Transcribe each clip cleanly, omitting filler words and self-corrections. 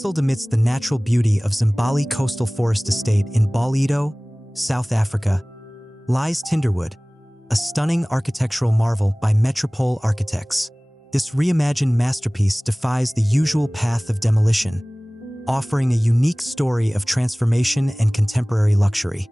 Nestled amidst the natural beauty of Zimbali Coastal Forest Estate in Ballito, South Africa, lies Tinderwood, a stunning architectural marvel by Metropole Architects. This reimagined masterpiece defies the usual path of demolition, offering a unique story of transformation and contemporary luxury.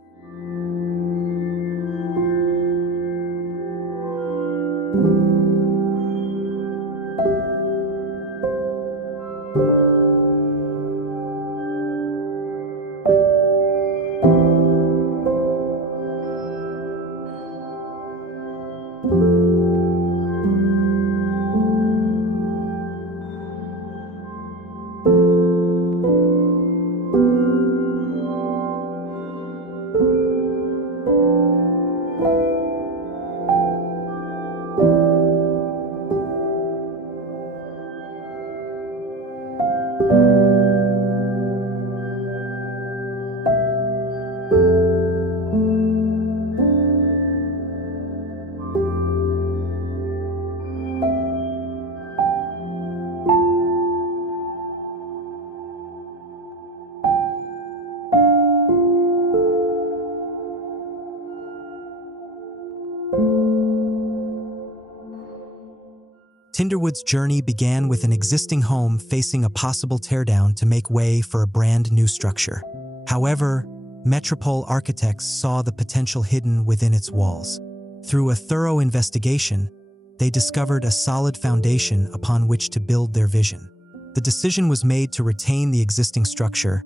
Tinderwood's journey began with an existing home facing a possible teardown to make way for a brand new structure. However, Metropole Architects saw the potential hidden within its walls. Through a thorough investigation, they discovered a solid foundation upon which to build their vision. The decision was made to retain the existing structure,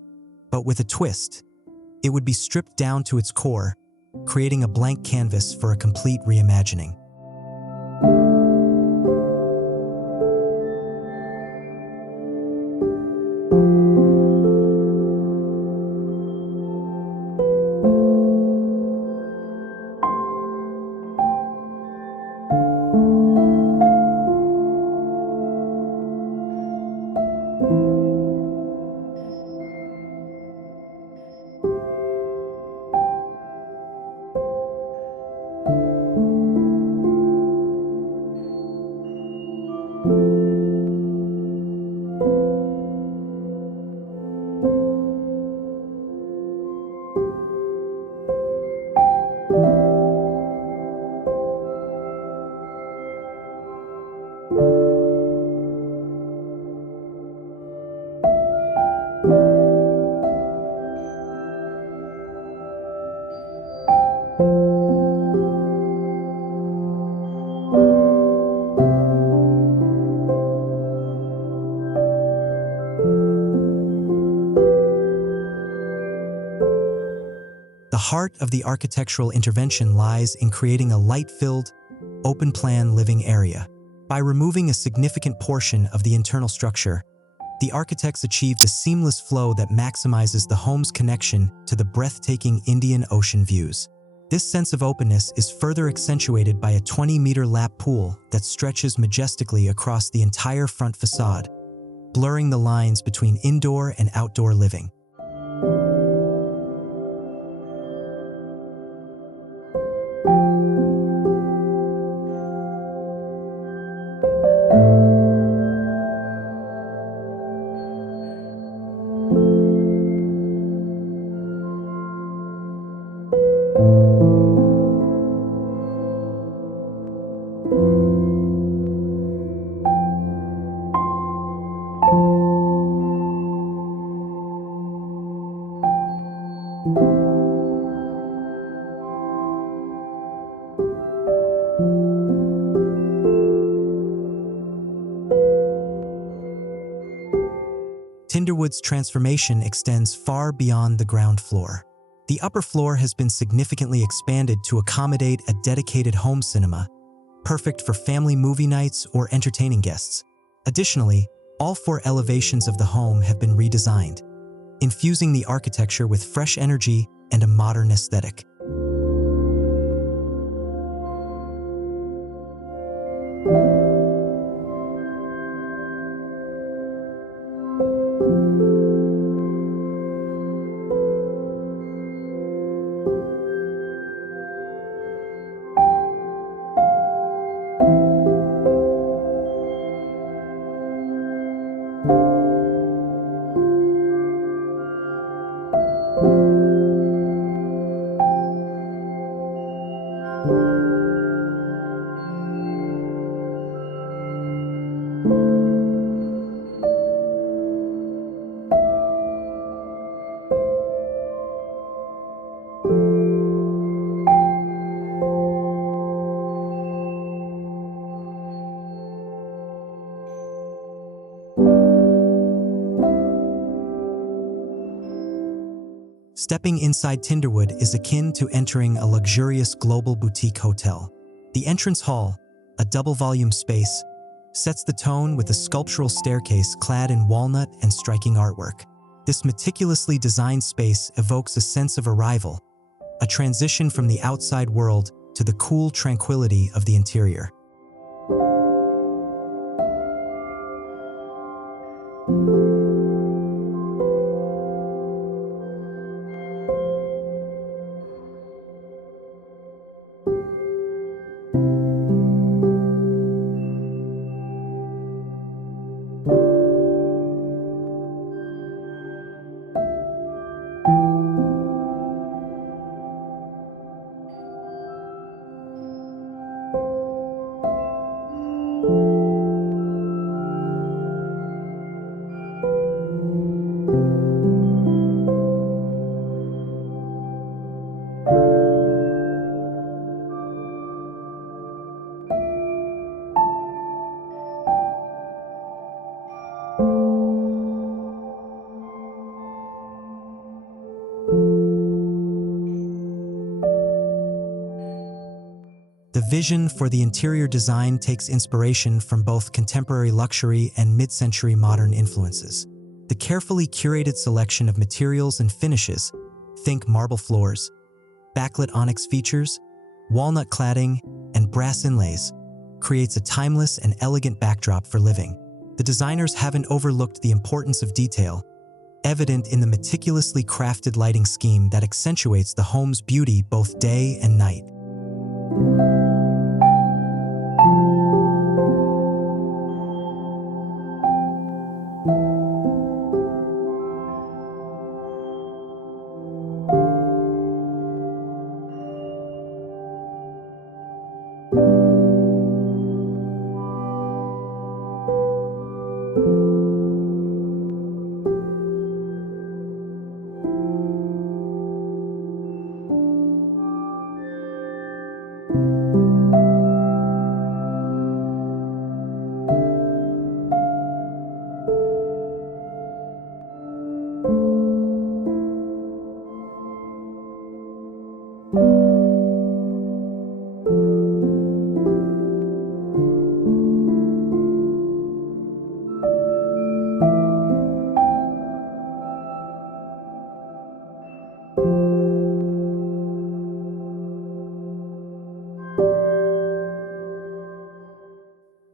but with a twist. It would be stripped down to its core, creating a blank canvas for a complete reimagining. The heart of the architectural intervention lies in creating a light-filled, open-plan living area. By removing a significant portion of the internal structure, the architects achieved a seamless flow that maximizes the home's connection to the breathtaking Indian Ocean views. This sense of openness is further accentuated by a 20-meter lap pool that stretches majestically across the entire front facade, blurring the lines between indoor and outdoor living. Tinderwood's transformation extends far beyond the ground floor. The upper floor has been significantly expanded to accommodate a dedicated home cinema, perfect for family movie nights or entertaining guests. Additionally, all 4 elevations of the home have been redesigned, infusing the architecture with fresh energy and a modern aesthetic. Stepping inside Tinderwood is akin to entering a luxurious global boutique hotel. The entrance hall, a double-volume space, sets the tone with a sculptural staircase clad in walnut and striking artwork. This meticulously designed space evokes a sense of arrival, a transition from the outside world to the cool tranquility of the interior. The vision for the interior design takes inspiration from both contemporary luxury and mid-century modern influences. The carefully curated selection of materials and finishes, think marble floors, backlit onyx features, walnut cladding, and brass inlays, creates a timeless and elegant backdrop for living. The designers haven't overlooked the importance of detail, evident in the meticulously crafted lighting scheme that accentuates the home's beauty both day and night.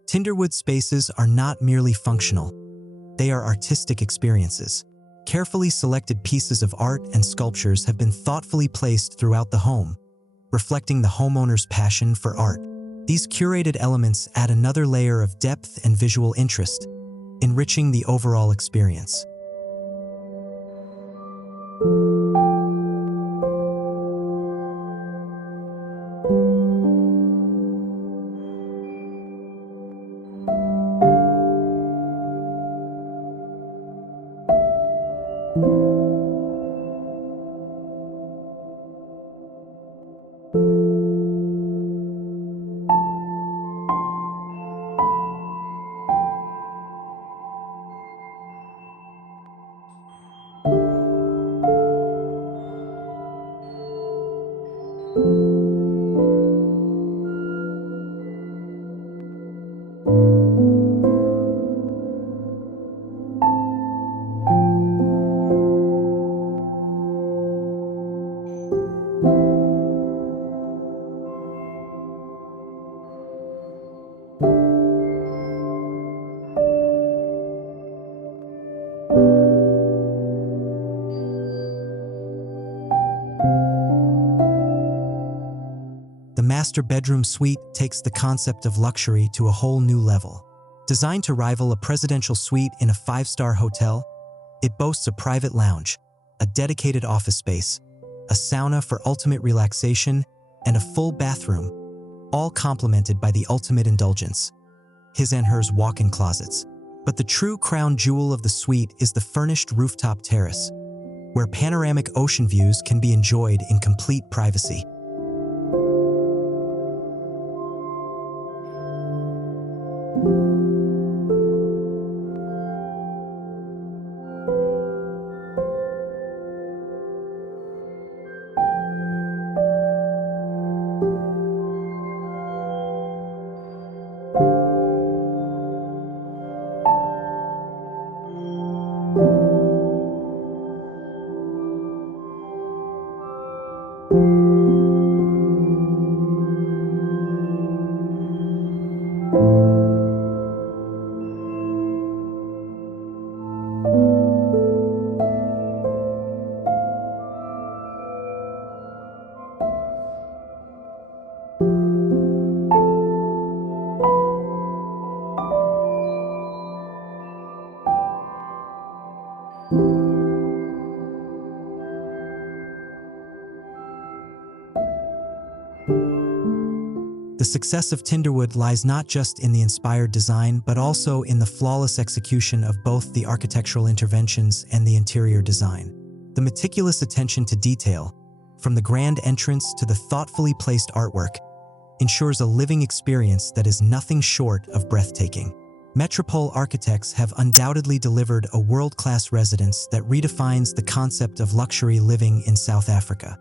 Tinderwood spaces are not merely functional, they are artistic experiences. Carefully selected pieces of art and sculptures have been thoughtfully placed throughout the home, reflecting the homeowner's passion for art. These curated elements add another layer of depth and visual interest, enriching the overall experience. The master bedroom suite takes the concept of luxury to a whole new level. Designed to rival a presidential suite in a five-star hotel, it boasts a private lounge, a dedicated office space, a sauna for ultimate relaxation, and a full bathroom, all complemented by the ultimate indulgence, his and hers walk-in closets. But the true crown jewel of the suite is the furnished rooftop terrace, where panoramic ocean views can be enjoyed in complete privacy. The success of Tinderwood lies not just in the inspired design, but also in the flawless execution of both the architectural interventions and the interior design. The meticulous attention to detail, from the grand entrance to the thoughtfully placed artwork, ensures a living experience that is nothing short of breathtaking. Metropole Architects have undoubtedly delivered a world-class residence that redefines the concept of luxury living in South Africa.